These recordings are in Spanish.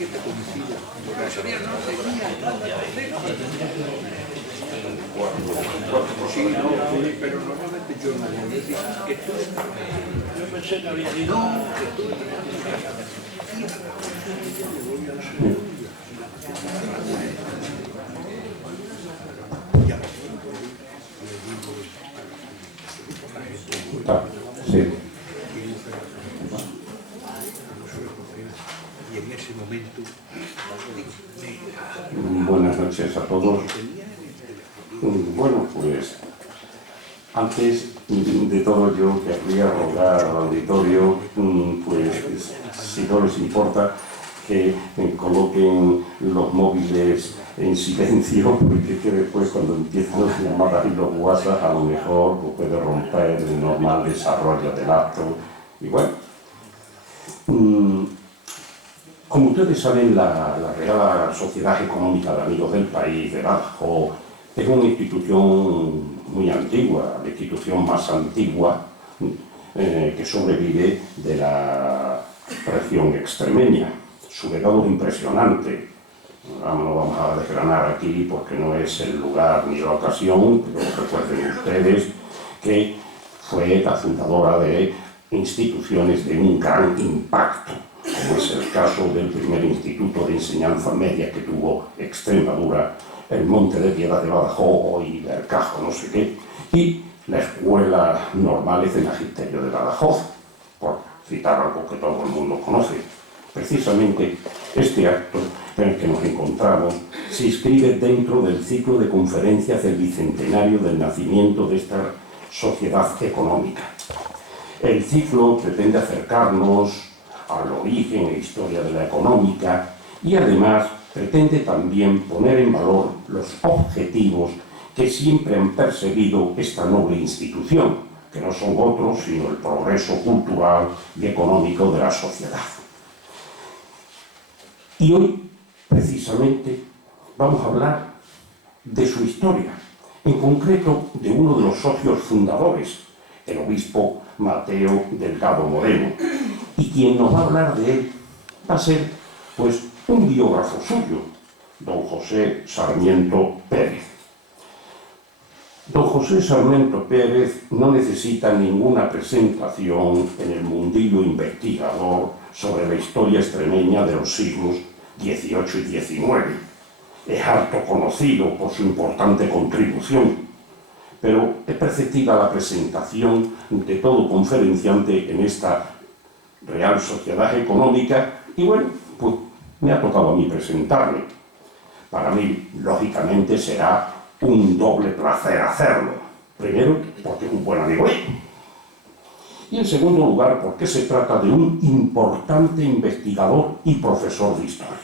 que te coincida. Sí, no, pero normalmente yo no voy a decir que tú... Yo pensé que había dicho... No, que tú... Sí. Y en ese momento... Buenas noches a todos. Bueno, pues antes de todo yo querría rogar al auditorio, pues si no les importa, que coloquen los móviles en silencio, porque es que después cuando empiezan las llamadas y los WhatsApp a lo mejor puede romper el normal desarrollo del acto. Y bueno, como ustedes saben, la Real Sociedad Económica de Amigos del País de Badajoz es una institución muy antigua, la institución más antigua que sobrevive de la región extremeña. Su legado es impresionante. No lo vamos a desgranar aquí porque no es el lugar ni la ocasión, pero recuerden ustedes que fue la fundadora de instituciones de un gran impacto, como es el caso del primer instituto de enseñanza media que tuvo Extremadura, el Monte de Piedad de Badajoz y Bercajo, no sé qué, y la Escuela Normales de Magisterio de Badajoz, por citar algo que todo el mundo conoce. Precisamente este acto en el que nos encontramos se inscribe dentro del ciclo de conferencias del bicentenario del nacimiento de esta sociedad económica. El ciclo pretende acercarnos al origen e historia de la económica y además pretende también poner en valor los objetivos que siempre han perseguido esta noble institución, que no son otros sino el progreso cultural y económico de la sociedad. Y hoy, precisamente, vamos a hablar de su historia, en concreto de uno de los socios fundadores, el obispo Mateo Delgado Moreno, y quien nos va a hablar de él va a ser, pues, un biógrafo suyo, don José Sarmiento Pérez. Don José Sarmiento Pérez no necesita ninguna presentación en el mundillo investigador sobre la historia extremeña de los siglos XVIII y XIX. Es harto conocido por su importante contribución, pero es perceptiva la presentación de todo conferenciante en esta Real Sociedad Económica y bueno, pues me ha tocado a mí presentarme. Para mí, lógicamente, será un doble placer hacerlo. Primero, porque es un buen amigo mío. Y en segundo lugar, porque se trata de un importante investigador y profesor de historia.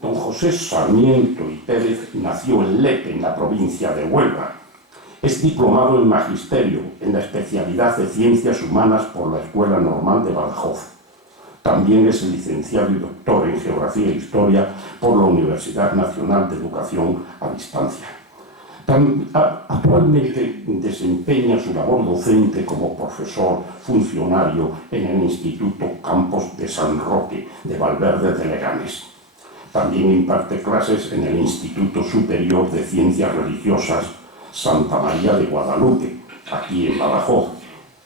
Don José Sarmiento y Pérez nació en Lepe, en la provincia de Huelva. Es diplomado en Magisterio, en la especialidad de Ciencias Humanas por la Escuela Normal de Badajoz. También es licenciado y doctor en Geografía e Historia por la Universidad Nacional de Educación a Distancia. Actualmente desempeña su labor docente como profesor funcionario en el Instituto Campos de San Roque de Valverde de Leganés. También imparte clases en el Instituto Superior de Ciencias Religiosas Santa María de Guadalupe, aquí en Badajoz,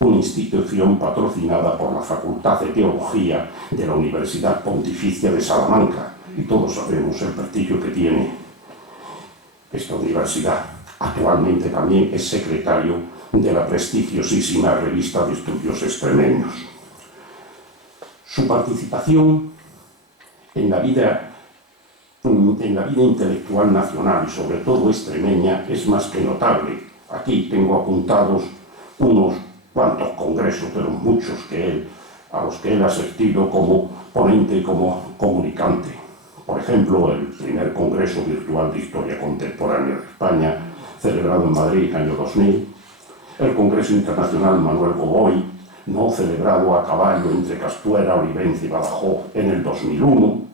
una institución patrocinada por la Facultad de Teología de la Universidad Pontificia de Salamanca, y todos sabemos el prestigio que tiene esta universidad. Actualmente también es secretario de la prestigiosísima Revista de Estudios Extremeños. Su participación en la vida intelectual nacional y sobre todo extremeña es más que notable. Aquí tengo apuntados unos cuantos congresos de los muchos a los que él ha asistido como ponente y como comunicante. Por ejemplo, el primer Congreso Virtual de Historia Contemporánea de España, celebrado en Madrid año 2000, el Congreso Internacional Manuel Godoy, no celebrado a caballo entre Castuera, Olivenza y Badajoz en el 2001,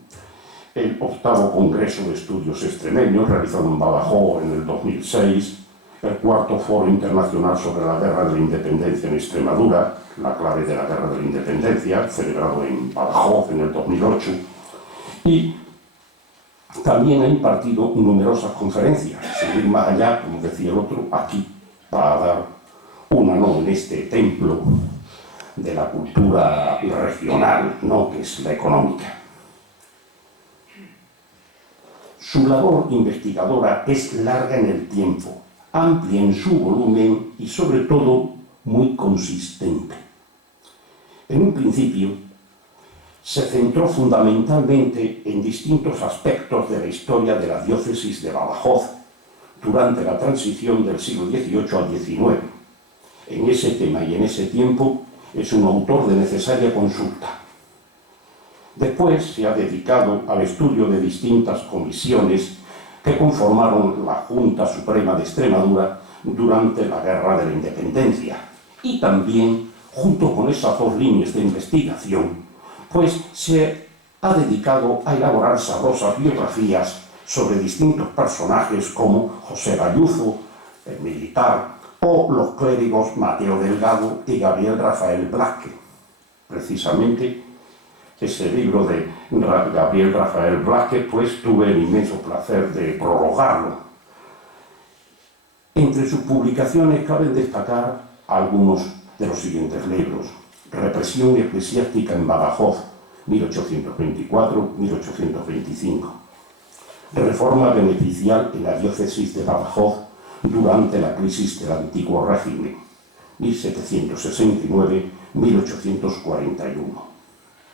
el octavo Congreso de Estudios Extremeños, realizado en Badajoz en el 2006, el cuarto Foro Internacional sobre la Guerra de la Independencia en Extremadura, la clave de la Guerra de la Independencia, celebrado en Badajoz en el 2008, y también ha impartido numerosas conferencias, sin ir más allá, como decía el otro, aquí, para dar una, ¿no?, en este templo de la cultura regional, ¿no?, que es la económica. Su labor investigadora es larga en el tiempo, amplia en su volumen y sobre todo muy consistente. En un principio se centró fundamentalmente en distintos aspectos de la historia de la diócesis de Badajoz durante la transición del siglo XVIII al XIX. En ese tema y en ese tiempo es un autor de necesaria consulta. Después se ha dedicado al estudio de distintas comisiones que conformaron la Junta Suprema de Extremadura durante la Guerra de la Independencia. Y también, junto con esas dos líneas de investigación, pues se ha dedicado a elaborar sabrosas biografías sobre distintos personajes como José Galluzzo, el militar, o los clérigos Mateo Delgado y Gabriel Rafael Blasque. Precisamente ese libro de Gabriel Rafael Blasque, pues tuve el inmenso placer de prologarlo. Entre sus publicaciones caben destacar algunos de los siguientes libros: Represión eclesiástica en Badajoz, 1824-1825. Reforma beneficial en la diócesis de Badajoz durante la crisis del antiguo régimen, 1769-1841.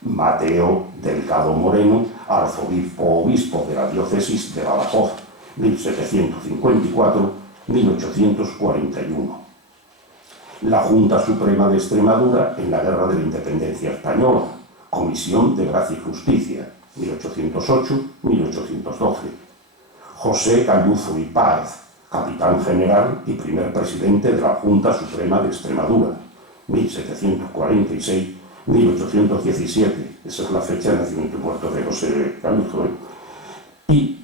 Mateo Delgado Moreno, arzobispo-obispo de la diócesis de Badajoz, 1754-1841. La Junta Suprema de Extremadura en la Guerra de la Independencia Española, Comisión de Gracia y Justicia, 1808-1812. José Galluzzo y Páez, capitán general y primer presidente de la Junta Suprema de Extremadura, 1746-1817, esa es la fecha de nacimiento y muerto de José Galluzzo. Y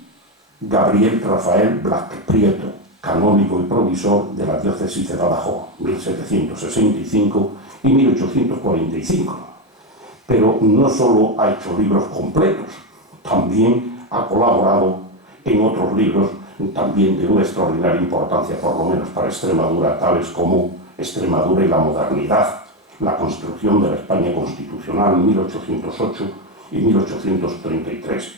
Gabriel Rafael Blasque Prieto, canónigo y provisor de la diócesis de Badajoz, 1765 y 1845. Pero no solo ha hecho libros completos, también ha colaborado en otros libros también de una extraordinaria importancia, por lo menos para Extremadura, tales como Extremadura y la modernidad, la construcción de la España constitucional, 1808 y 1833,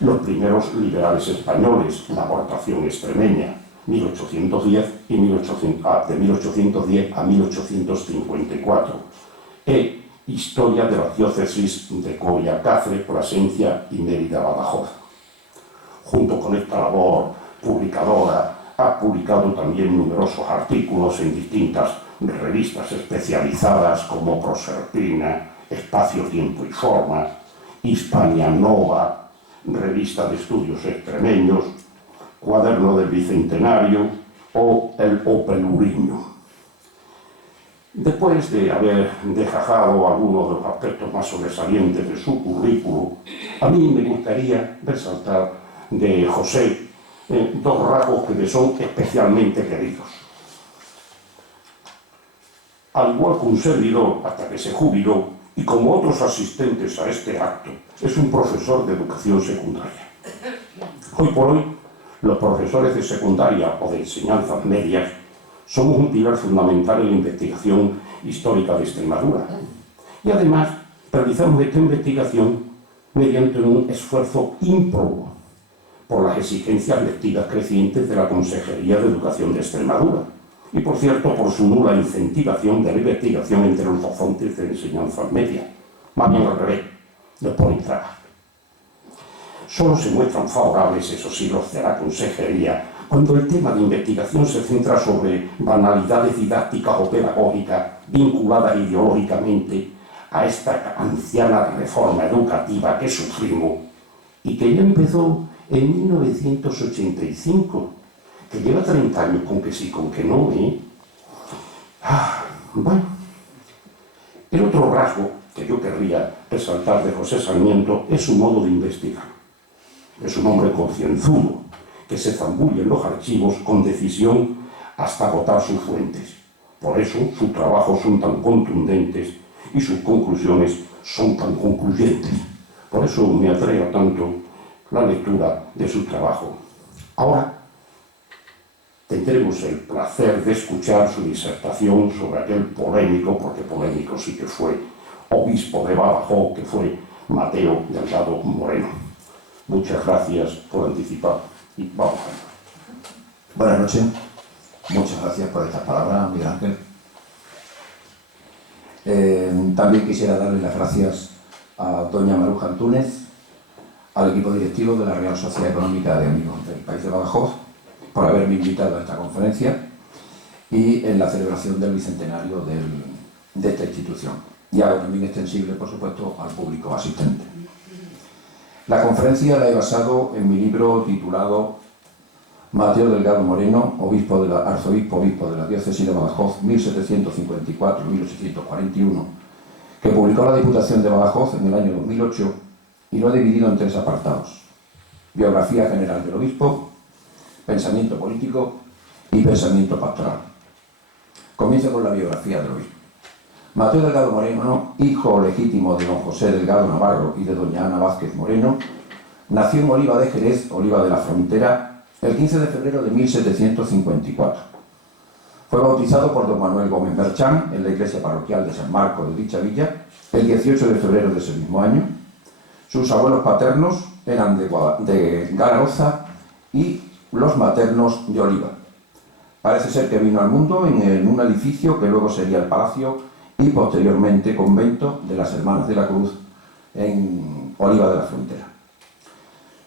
los primeros liberales españoles, la aportación extremeña, 1810 y de 1810 a 1854, e Historia de las diócesis de Coria, Cáceres, Plasencia y Mérida, Badajoz. Junto con esta labor publicadora, ha publicado también numerosos artículos en distintas revistas especializadas como Proserpina, Espacio, Tiempo y Forma, Hispania Nova, Revista de Estudios Extremeños, Cuaderno del Bicentenario o El Opeluriño. Después de haber dejado algunos de los aspectos más sobresalientes de su currículo, a mí me gustaría resaltar de José dos rasgos que me son especialmente queridos. Al igual que un servidor hasta que se jubiló, y como otros asistentes a este acto, es un profesor de educación secundaria. Hoy por hoy, los profesores de secundaria o de enseñanzas medias somos un pilar fundamental en la investigación histórica de Extremadura. Y además, realizamos esta investigación mediante un esfuerzo ímprobo por las exigencias lectivas crecientes de la Consejería de Educación de Extremadura y, por cierto, por su nula incentivación de la investigación entre los docentes de enseñanzas medias. Más bien al revés, les ponen trabas. Solo se muestran favorables esos hilos de la Consejería cuando el tema de investigación se centra sobre banalidades didácticas o pedagógicas vinculadas ideológicamente a esta anciana reforma educativa que sufrimos y que ya empezó en 1985, que lleva 30 años con que sí, con que no, ¿eh? Bueno, el otro rasgo que yo querría resaltar de José Sarmiento es su modo de investigar. Es un hombre concienzudo, que se zambulle en los archivos con decisión hasta agotar sus fuentes. Por eso sus trabajos son tan contundentes y sus conclusiones son tan concluyentes. Por eso me atrae tanto la lectura de su trabajo. Ahora tendremos el placer de escuchar su disertación sobre aquel polémico, porque polémico sí que fue, obispo de Badajoz, que fue Mateo Delgado Moreno. Muchas gracias por anticipar y vamos a... Buenas noches. Muchas gracias por estas palabras, Miguel Ángel. También quisiera darle las gracias a doña Maruja Antúnez, al equipo directivo de la Real Sociedad Económica de Amigos del País de Badajoz, por haberme invitado a esta conferencia y en la celebración del bicentenario de esta institución. Y hago también extensible, por supuesto, al público asistente. La conferencia la he basado en mi libro titulado Mateo Delgado Moreno, arzobispo-obispo de la diócesis de Badajoz, 1754-1841, que publicó la Diputación de Badajoz en el año 2008 y lo he dividido en 3 apartados: biografía general del obispo, pensamiento político y pensamiento pastoral. Comienzo con la biografía del obispo. Mateo Delgado Moreno, hijo legítimo de don José Delgado Navarro y de doña Ana Vázquez Moreno, nació en Oliva de Jerez, Oliva de la Frontera, el 15 de febrero de 1754. Fue bautizado por don Manuel Gómez Merchán en la iglesia parroquial de San Marcos de dicha villa el 18 de febrero de ese mismo año. Sus abuelos paternos eran de Galaroza y los maternos de Oliva. Parece ser que vino al mundo en un edificio que luego sería el palacio y posteriormente convento de las Hermanas de la Cruz en Oliva de la Frontera.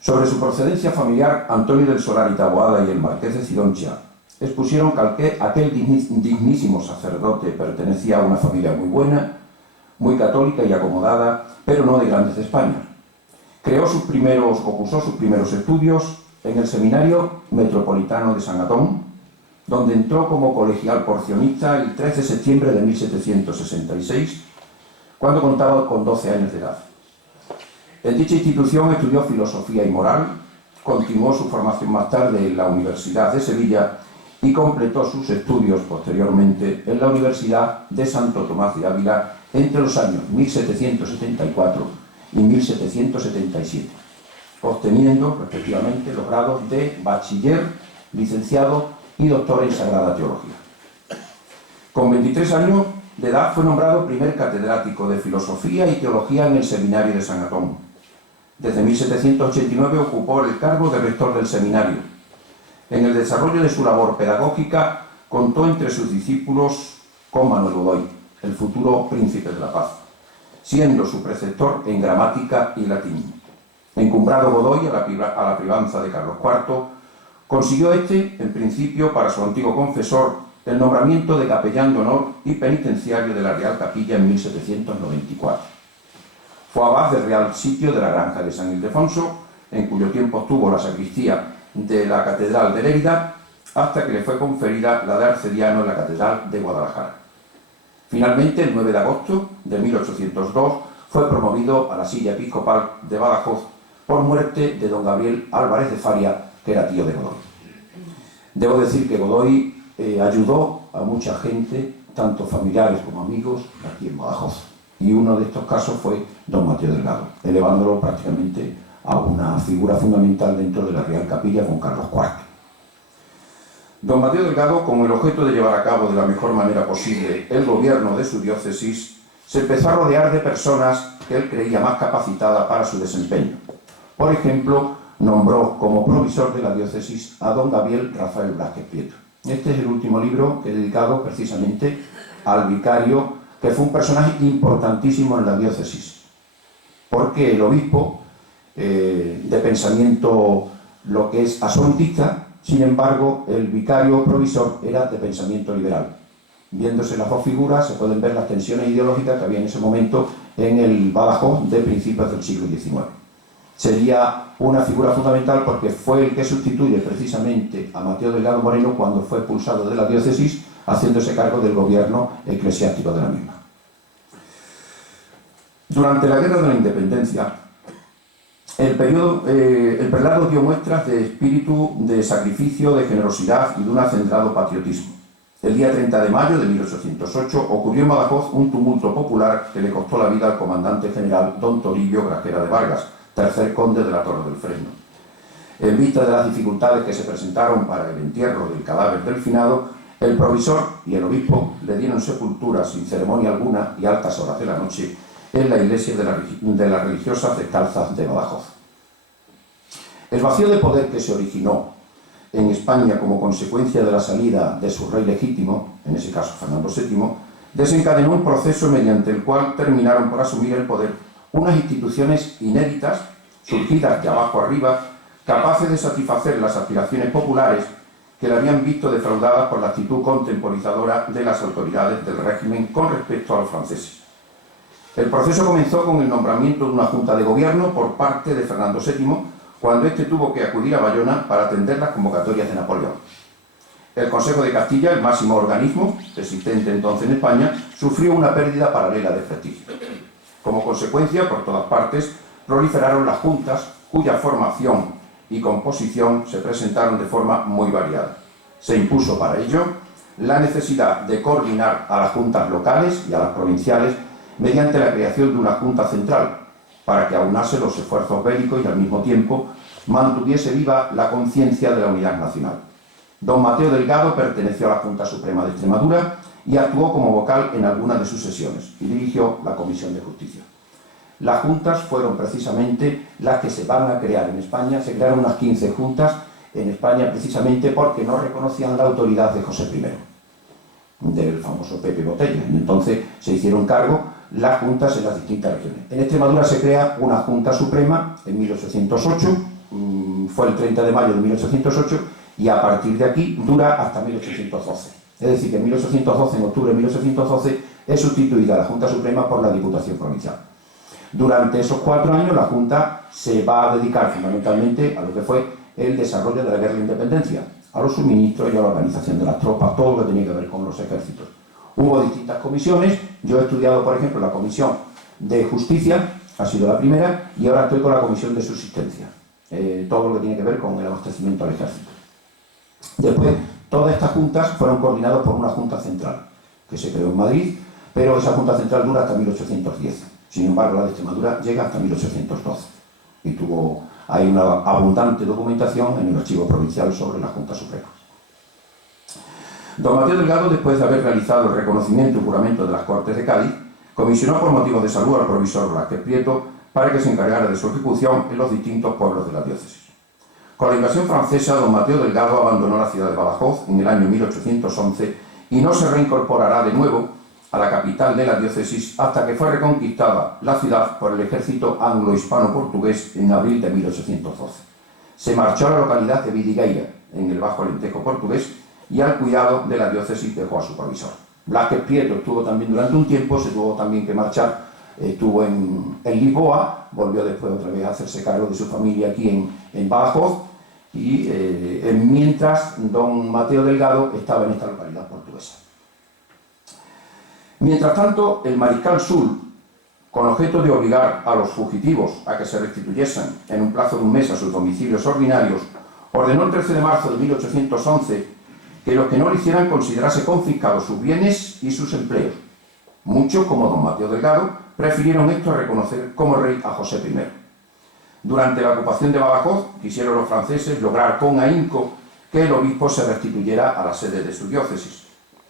Sobre su procedencia familiar, Antonio del Solar y Taboada y el marqués de Cidoncha expusieron que aquel dignísimo sacerdote pertenecía a una familia muy buena, muy católica y acomodada, pero no de grandes de España. Cursó sus primeros estudios en el Seminario Metropolitano de San Antón, donde entró como colegial porcionista el 3 de septiembre de 1766, cuando contaba con 12 años de edad. En dicha institución estudió filosofía y moral, continuó su formación más tarde en la Universidad de Sevilla y completó sus estudios posteriormente en la Universidad de Santo Tomás de Ávila entre los años 1774 y 1777, obteniendo respectivamente los grados de bachiller, licenciado y doctor en Sagrada Teología. Con 23 años de edad fue nombrado primer catedrático de Filosofía y Teología en el Seminario de San Antón. Desde 1789 ocupó el cargo de rector del seminario. En el desarrollo de su labor pedagógica contó entre sus discípulos con Manuel Godoy, el futuro príncipe de la paz, siendo su preceptor en gramática y latín. Encumbrado Godoy a la privanza de Carlos IV, consiguió en principio para su antiguo confesor, el nombramiento de capellán de honor y penitenciario de la Real Capilla en 1794. Fue abad del Real Sitio de la Granja de San Ildefonso, en cuyo tiempo tuvo la sacristía de la Catedral de Lérida, hasta que le fue conferida la de arcediano en la Catedral de Guadalajara. Finalmente, el 9 de agosto de 1802, fue promovido a la silla episcopal de Badajoz por muerte de don Gabriel Álvarez de Faria, que era tío de Godoy. Debo decir que Godoy ayudó a mucha gente, tanto familiares como amigos, aquí en Badajoz. Y uno de estos casos fue don Mateo Delgado, elevándolo prácticamente a una figura fundamental dentro de la Real Capilla con Carlos IV. Don Mateo Delgado, con el objeto de llevar a cabo de la mejor manera posible el gobierno de su diócesis, se empezó a rodear de personas que él creía más capacitadas para su desempeño. Por ejemplo, nombró como provisor de la diócesis a don Gabriel Rafael Blázquez Prieto. Este es el último libro que he dedicado precisamente al vicario, que fue un personaje importantísimo en la diócesis, porque el obispo, de pensamiento lo que es absolutista, sin embargo, el vicario provisor era de pensamiento liberal. Viéndose las dos figuras, se pueden ver las tensiones ideológicas que había en ese momento en el Badajoz de principios del siglo XIX. Sería una figura fundamental porque fue el que sustituye precisamente a Mateo Delgado Moreno cuando fue expulsado de la diócesis, haciéndose cargo del gobierno eclesiástico de la misma. Durante la Guerra de la Independencia, El prelado dio muestras de espíritu de sacrificio, de generosidad y de un acendrado patriotismo. El día 30 de mayo de 1808 ocurrió en Badajoz un tumulto popular que le costó la vida al comandante general don Toribio Grajera de Vargas, tercer conde de la Torre del Fresno. En vista de las dificultades que se presentaron para el entierro del cadáver del finado, el provisor y el obispo le dieron sepultura sin ceremonia alguna y a altas horas de la noche en la iglesia de las religiosas descalzas de Badajoz. El vacío de poder que se originó en España como consecuencia de la salida de su rey legítimo, en ese caso Fernando VII, desencadenó un proceso mediante el cual terminaron por asumir el poder unas instituciones inéditas, surgidas de abajo arriba, capaces de satisfacer las aspiraciones populares que le habían visto defraudadas por la actitud contemporizadora de las autoridades del régimen con respecto a los franceses. El proceso comenzó con el nombramiento de una junta de gobierno por parte de Fernando VII, cuando éste tuvo que acudir a Bayona para atender las convocatorias de Napoleón. El Consejo de Castilla, el máximo organismo existente entonces en España, sufrió una pérdida paralela de prestigio. Como consecuencia, por todas partes, proliferaron las juntas, cuya formación y composición se presentaron de forma muy variada. Se impuso para ello la necesidad de coordinar a las juntas locales y a las provinciales mediante la creación de una junta central, para que aunase los esfuerzos bélicos y al mismo tiempo mantuviese viva la conciencia de la unidad nacional. Don Mateo Delgado perteneció a la Junta Suprema de Extremadura y actuó como vocal en algunas de sus sesiones y dirigió la Comisión de Justicia. Las juntas fueron precisamente las que se van a crear en España. Se crearon unas 15 juntas en España precisamente porque no reconocían la autoridad de José I, del famoso Pepe Botella. Y entonces se hicieron cargo las juntas en las distintas regiones. En Extremadura se crea una Junta Suprema en 1808, fue el 30 de mayo de 1808, y a partir de aquí dura hasta 1812. Es decir, que en 1812, en octubre de 1812, es sustituida la Junta Suprema por la Diputación Provincial. Durante esos 4 años la Junta se va a dedicar fundamentalmente a lo que fue el desarrollo de la guerra de independencia, a los suministros y a la organización de las tropas, todo lo que tenía que ver con los ejércitos. Hubo distintas comisiones. Yo he estudiado, por ejemplo, la Comisión de Justicia, ha sido la primera, y ahora estoy con la Comisión de Subsistencia, todo lo que tiene que ver con el abastecimiento al ejército. Después, todas estas juntas fueron coordinadas por una junta central, que se creó en Madrid, pero esa junta central dura hasta 1810. Sin embargo, la de Extremadura llega hasta 1812, y hay una abundante documentación en el archivo provincial sobre la Junta Suprema. Don Mateo Delgado, después de haber realizado el reconocimiento y juramento de las Cortes de Cádiz, comisionó por motivos de salud al provisor Blázquez Prieto para que se encargara de su ejecución en los distintos pueblos de la diócesis. Con la invasión francesa, don Mateo Delgado abandonó la ciudad de Badajoz en el año 1811 y no se reincorporará de nuevo a la capital de la diócesis hasta que fue reconquistada la ciudad por el ejército anglo-hispano-portugués en abril de 1812. Se marchó a la localidad de Vidigueira, en el Bajo Alentejo portugués, y al cuidado de la diócesis dejó a su provisor. Blázquez Prieto estuvo también durante un tiempo, se tuvo también que marchar, estuvo en Lisboa, volvió después otra vez a hacerse cargo de su familia aquí en Badajoz, y mientras don Mateo Delgado estaba en esta localidad portuguesa. Mientras tanto, el mariscal Soult, con objeto de obligar a los fugitivos a que se restituyesen en un plazo de un mes a sus domicilios ordinarios, ordenó el 13 de marzo de 1811 que los que no lo hicieran considerase confiscados sus bienes y sus empleos. Muchos, como don Mateo Delgado, prefirieron esto a reconocer como rey a José I. Durante la ocupación de Badajoz, quisieron los franceses lograr con ahínco que el obispo se restituyera a la sede de su diócesis.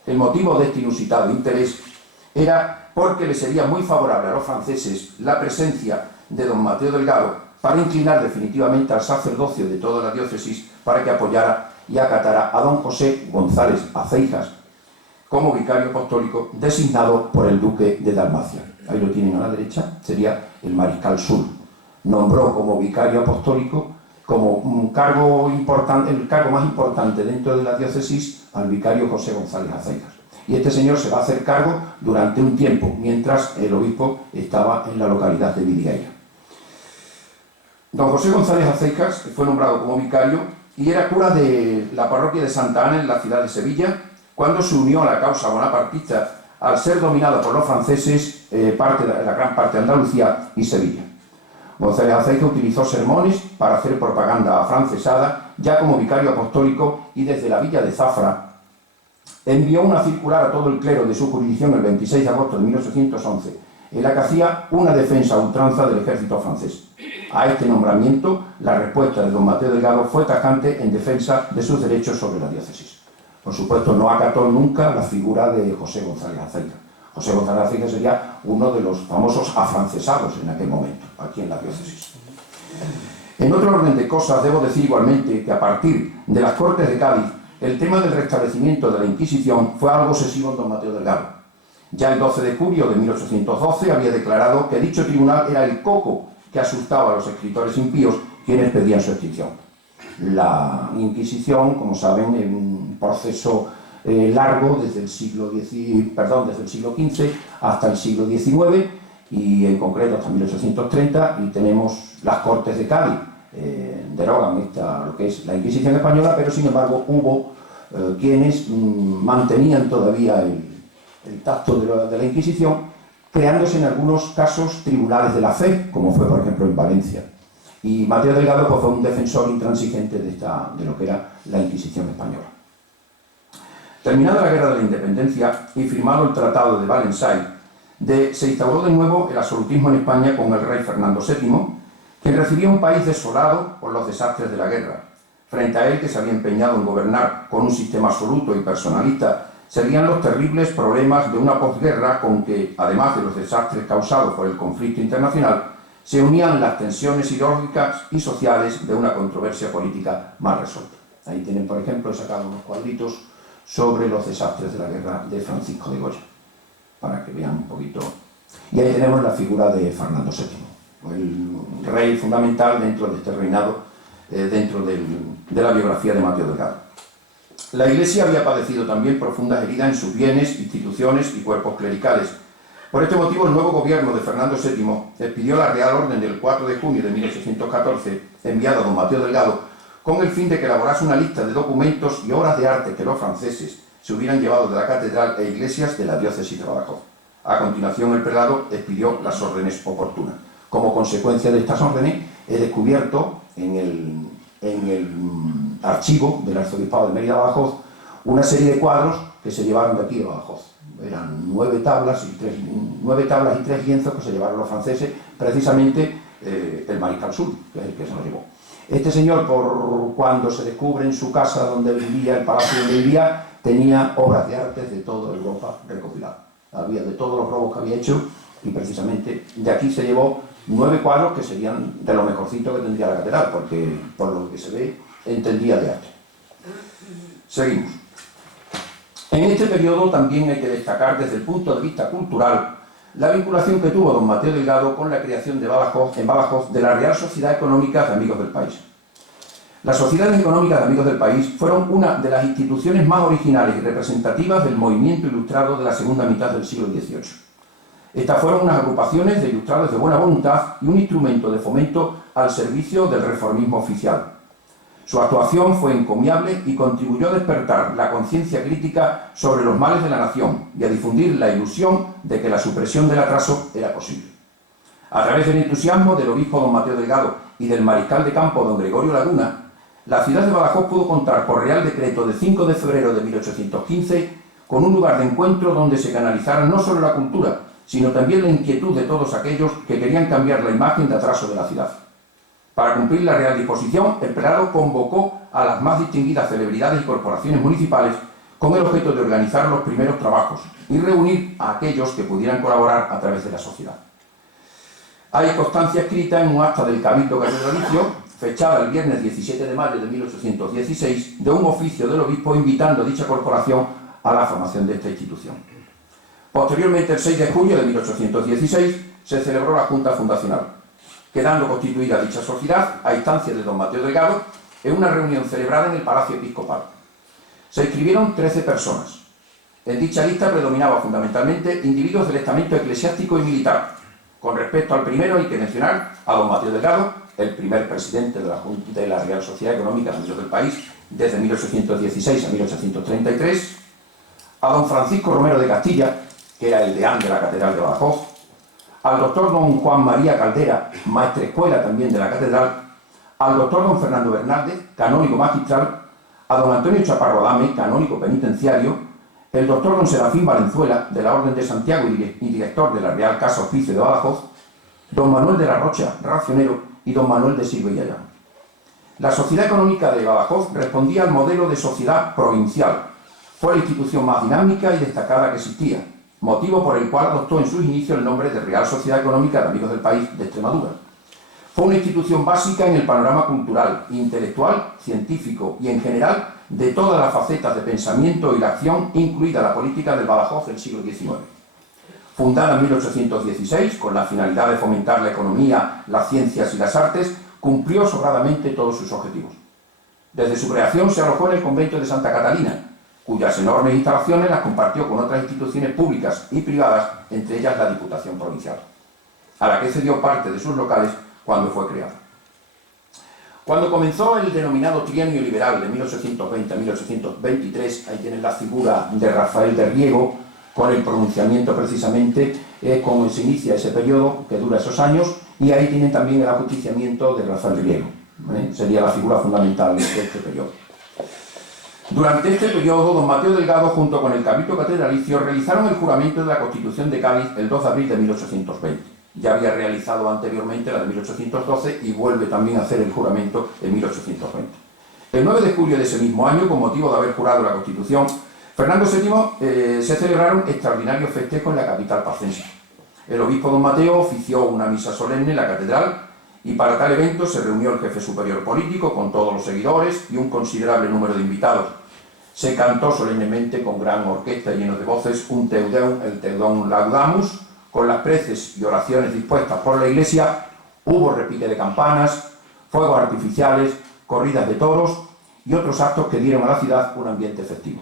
El motivo de este inusitado interés era porque le sería muy favorable a los franceses la presencia de don Mateo Delgado para inclinar definitivamente al sacerdocio de toda la diócesis para que apoyara y acatara a don José González Aceijas como vicario apostólico designado por el duque de Dalmacia. Ahí lo tienen a la derecha, sería el mariscal Soult. Nombró como vicario apostólico, como un cargo importante, el cargo más importante dentro de la diócesis, al vicario José González Aceijas. Y este señor se va a hacer cargo durante un tiempo, mientras el obispo estaba en la localidad de Vidigueira. Don José González Aceijas fue nombrado como vicario y era cura de la parroquia de Santa Ana en la ciudad de Sevilla, cuando se unió a la causa bonapartista al ser dominada por los franceses la gran parte de Andalucía y Sevilla. González Azeiza utilizó sermones para hacer propaganda afrancesada, ya como vicario apostólico, y desde la villa de Zafra envió una circular a todo el clero de su jurisdicción el 26 de agosto de 1811, en la que hacía una defensa a ultranza del ejército francés. A este nombramiento, la respuesta de don Mateo Delgado fue tajante en defensa de sus derechos sobre la diócesis. Por supuesto, no acató nunca la figura de José González Azeiza. José González Azeiza sería uno de los famosos afrancesados en aquel momento, aquí en la diócesis. En otro orden de cosas, debo decir igualmente que a partir de las Cortes de Cádiz, el tema del restablecimiento de la Inquisición fue algo obsesivo en don Mateo Delgado. Ya el 12 de julio de 1812 había declarado que dicho tribunal era el coco que asustaba a los escritores impíos, quienes pedían su extinción. La Inquisición, como saben, es un proceso largo desde el siglo XV hasta el siglo XIX, y en concreto hasta 1830, y tenemos las Cortes de Cádiz, derogan lo que es la Inquisición española, pero sin embargo hubo quienes mantenían todavía el tacto de la Inquisición, creándose en algunos casos tribunales de la fe, como fue por ejemplo en Valencia. Y Mateo Delgado pues, fue un defensor intransigente de lo que era la Inquisición española. Terminada la Guerra de la Independencia y firmado el Tratado de Valensay, se instauró de nuevo el absolutismo en España con el rey Fernando VII, quien recibía un país desolado por los desastres de la guerra. Frente a él, que se había empeñado en gobernar con un sistema absoluto y personalista, serían los terribles problemas de una posguerra con que, además de los desastres causados por el conflicto internacional, se unían las tensiones ideológicas y sociales de una controversia política mal resuelta. Ahí tienen, por ejemplo, he sacado unos cuadritos sobre los desastres de la guerra de Francisco de Goya, para que vean un poquito. Y ahí tenemos la figura de Fernando VII, el rey fundamental dentro de este reinado, dentro de la biografía de Mateo Delgado. La Iglesia había padecido también profundas heridas en sus bienes, instituciones y cuerpos clericales. Por este motivo, el nuevo gobierno de Fernando VII expidió la Real Orden del 4 de junio de 1814, enviada a don Mateo Delgado, con el fin de que elaborase una lista de documentos y obras de arte que los franceses se hubieran llevado de la catedral e iglesias de la diócesis de Badajoz. A continuación, el prelado expidió las órdenes oportunas. Como consecuencia de estas órdenes, he descubierto en el archivo del Arzobispado de Mérida-Badajoz una serie de cuadros que se llevaron de aquí de Badajoz. Eran 9 tablas y 3 lienzos que se llevaron los franceses, precisamente el mariscal Soult, que es el que se los llevó. Este señor, por cuando se descubre en su casa donde vivía, el palacio donde vivía, tenía obras de arte de toda Europa recopiladas. Había de todos los robos que había hecho, y precisamente de aquí se llevó 9 cuadros que serían de lo mejorcito que tendría la catedral, porque por lo que se ve, entendía de arte. Seguimos. En este periodo también hay que destacar desde el punto de vista cultural la vinculación que tuvo don Mateo Delgado con la creación en Badajoz de la Real Sociedad Económica de Amigos del País. Las sociedades económicas de Amigos del País fueron una de las instituciones más originales y representativas del movimiento ilustrado de la segunda mitad del siglo XVIII. Estas fueron unas agrupaciones de ilustrados de buena voluntad y un instrumento de fomento al servicio del reformismo oficial. Su actuación fue encomiable y contribuyó a despertar la conciencia crítica sobre los males de la nación y a difundir la ilusión de que la supresión del atraso era posible. A través del entusiasmo del obispo don Mateo Delgado y del mariscal de campo don Gregorio Laguna, la ciudad de Badajoz pudo contar por Real Decreto de 5 de febrero de 1815 con un lugar de encuentro donde se canalizara no solo la cultura, sino también la inquietud de todos aquellos que querían cambiar la imagen de atraso de la ciudad. Para cumplir la Real Disposición, el prelado convocó a las más distinguidas celebridades y corporaciones municipales con el objeto de organizar los primeros trabajos y reunir a aquellos que pudieran colaborar a través de la sociedad. Hay constancia escrita en un acta del Cabildo Catedralicio, fechada el viernes 17 de mayo de 1816, de un oficio del obispo invitando a dicha corporación a la formación de esta institución. Posteriormente, el 6 de junio de 1816, se celebró la Junta Fundacional, quedando constituida dicha sociedad a instancia de don Mateo Delgado en una reunión celebrada en el Palacio Episcopal. Se inscribieron 13 personas. En dicha lista predominaba fundamentalmente individuos del estamento eclesiástico y militar. Con respecto al primero hay que mencionar a don Mateo Delgado, el primer presidente de la Real Sociedad Económica de Amigos del País desde 1816 a 1833, a don Francisco Romero de Castilla, que era el deán de la Catedral de Badajoz, al doctor don Juan María Caldera, maestrescuela también de la catedral, al doctor don Fernando Bernaldez, canónigo magistral, a don Antonio Chaparro Adame, canónigo penitenciario, el doctor don Serafín Valenzuela, de la Orden de Santiago y director de la Real Casa Hospicio de Badajoz, don Manuel de la Rocha, racionero, y don Manuel de Silva y Ayala. La Sociedad Económica de Badajoz respondía al modelo de sociedad provincial. Fue la institución más dinámica y destacada que existía, motivo por el cual adoptó en sus inicios el nombre de Real Sociedad Económica de Amigos del País de Extremadura. Fue una institución básica en el panorama cultural, intelectual, científico y en general de todas las facetas de pensamiento y la acción, incluida la política del Badajoz del siglo XIX. Fundada en 1816, con la finalidad de fomentar la economía, las ciencias y las artes, cumplió sobradamente todos sus objetivos. Desde su creación se alojó en el convento de Santa Catalina, cuyas enormes instalaciones las compartió con otras instituciones públicas y privadas, entre ellas la Diputación Provincial, a la que cedió parte de sus locales cuando fue creada. Cuando comenzó el denominado trienio liberal de 1820 a 1823, ahí tienen la figura de Rafael de Riego, con el pronunciamiento precisamente cómo se inicia ese periodo que dura esos años, y ahí tienen también el ajusticiamiento de Rafael de Riego. Sería la figura fundamental de este periodo. Durante este periodo, don Mateo Delgado, junto con el Cabildo Catedralicio, realizaron el juramento de la Constitución de Cádiz el 2 de abril de 1820. Ya había realizado anteriormente la de 1812 y vuelve también a hacer el juramento en 1820. El 9 de julio de ese mismo año, con motivo de haber jurado la Constitución, Fernando VII se celebraron extraordinarios festejos en la capital pacense. El obispo don Mateo ofició una misa solemne en la catedral y para tal evento se reunió el jefe superior político con todos los seguidores y un considerable número de invitados. Se cantó solemnemente con gran orquesta lleno de voces un Te Deum, el Te Deum Laudamus, con las preces y oraciones dispuestas por la Iglesia. Hubo repique de campanas, fuegos artificiales, corridas de toros y otros actos que dieron a la ciudad un ambiente festivo.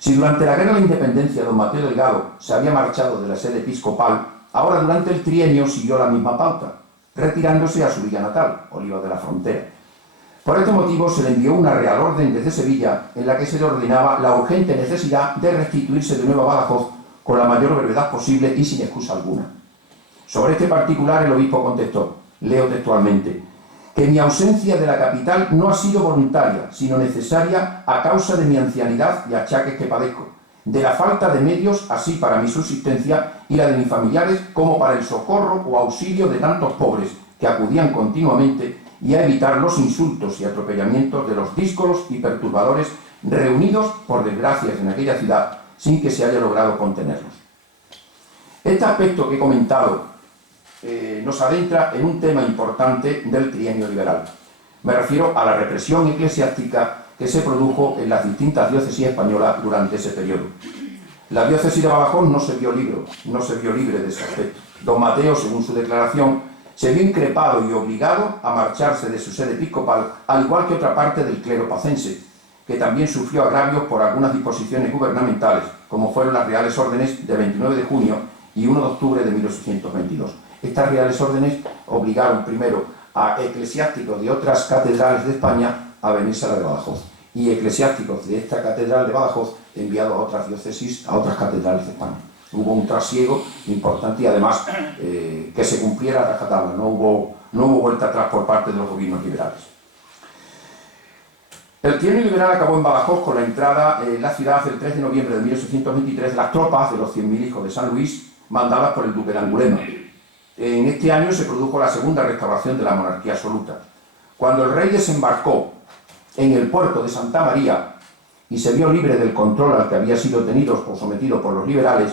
Si durante la Guerra de la Independencia don Mateo Delgado se había marchado de la sede episcopal, ahora durante el trienio siguió la misma pauta, retirándose a su villa natal, Oliva de la Frontera. Por este motivo se le envió una real orden desde Sevilla en la que se le ordenaba la urgente necesidad de restituirse de nuevo a Badajoz con la mayor brevedad posible y sin excusa alguna. Sobre este particular el obispo contestó, leo textualmente, que mi ausencia de la capital no ha sido voluntaria, sino necesaria a causa de mi ancianidad y achaques que padezco, de la falta de medios, así para mi subsistencia y la de mis familiares, como para el socorro o auxilio de tantos pobres que acudían continuamente y a evitar los insultos y atropellamientos de los díscolos y perturbadores reunidos, por desgracias, en aquella ciudad, sin que se haya logrado contenerlos. Este aspecto que he comentado nos adentra en un tema importante del trienio liberal. Me refiero a la represión eclesiástica que se produjo en las distintas diócesis españolas durante ese periodo. La diócesis de Badajoz no se vio libre de ese aspecto. Don Mateo, según su declaración, se vio increpado y obligado a marcharse de su sede episcopal, al igual que otra parte del clero pacense, que también sufrió agravios por algunas disposiciones gubernamentales, como fueron las Reales Órdenes de 29 de junio y 1 de octubre de 1822. Estas Reales Órdenes obligaron primero a eclesiásticos de otras catedrales de España a venirse a la de Badajoz, y eclesiásticos de esta catedral de Badajoz enviados a otras diócesis, a otras catedrales de España. Hubo un trasiego importante y además que se cumpliera a rajatabla, no hubo vuelta atrás por parte de los gobiernos liberales. El trienio liberal acabó en Badajoz con la entrada en la ciudad el 3 de noviembre de 1823 de las tropas de los 100.000 hijos de San Luis, mandadas por el duque de Angulema. En este año se produjo la segunda restauración de la monarquía absoluta. Cuando el rey desembarcó en el puerto de Santa María y se vio libre del control al que había sido tenido o sometido por los liberales,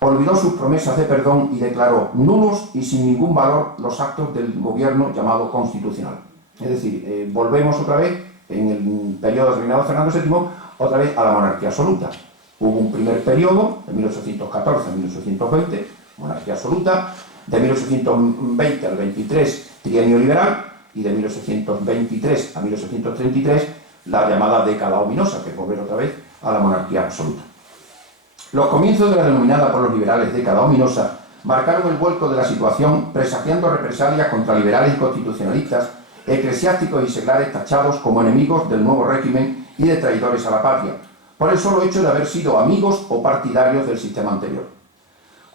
olvidó sus promesas de perdón y declaró nulos y sin ningún valor los actos del gobierno llamado constitucional. Es decir, volvemos otra vez, en el periodo del reinado de Fernando VII, otra vez a la monarquía absoluta. Hubo un primer periodo, de 1814 a 1820, monarquía absoluta, de 1820 al 23, trienio liberal, y de 1823 a 1833, la llamada década ominosa, que es volver otra vez a la monarquía absoluta. Los comienzos de la denominada por los liberales década ominosa marcaron el vuelco de la situación, presagiando represalias contra liberales y constitucionalistas, eclesiásticos y seglares tachados como enemigos del nuevo régimen y de traidores a la patria, por el solo hecho de haber sido amigos o partidarios del sistema anterior.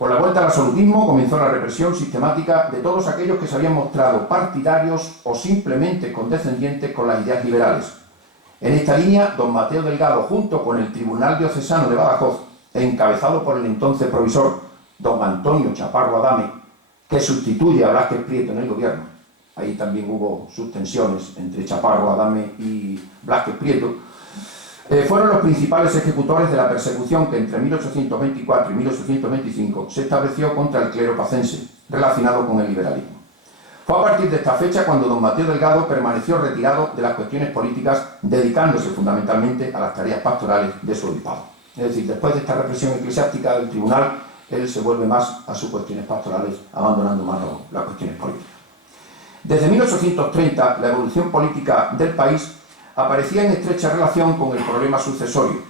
Con la vuelta al absolutismo comenzó la represión sistemática de todos aquellos que se habían mostrado partidarios o simplemente condescendientes con las ideas liberales. En esta línea, don Mateo Delgado, junto con el Tribunal Diocesano de Badajoz, encabezado por el entonces provisor don Antonio Chaparro Adame, que sustituye a Blázquez Prieto en el gobierno, ahí también hubo sus tensiones entre Chaparro Adame y Blázquez Prieto, fueron los principales ejecutores de la persecución que entre 1824 y 1825 se estableció contra el clero pacense, relacionado con el liberalismo. Fue a partir de esta fecha cuando don Mateo Delgado permaneció retirado de las cuestiones políticas, dedicándose fundamentalmente a las tareas pastorales de su obispado. Es decir, después de esta represión eclesiástica del tribunal, él se vuelve más a sus cuestiones pastorales, abandonando más las cuestiones políticas. Desde 1830, la evolución política del país aparecía en estrecha relación con el problema sucesorio.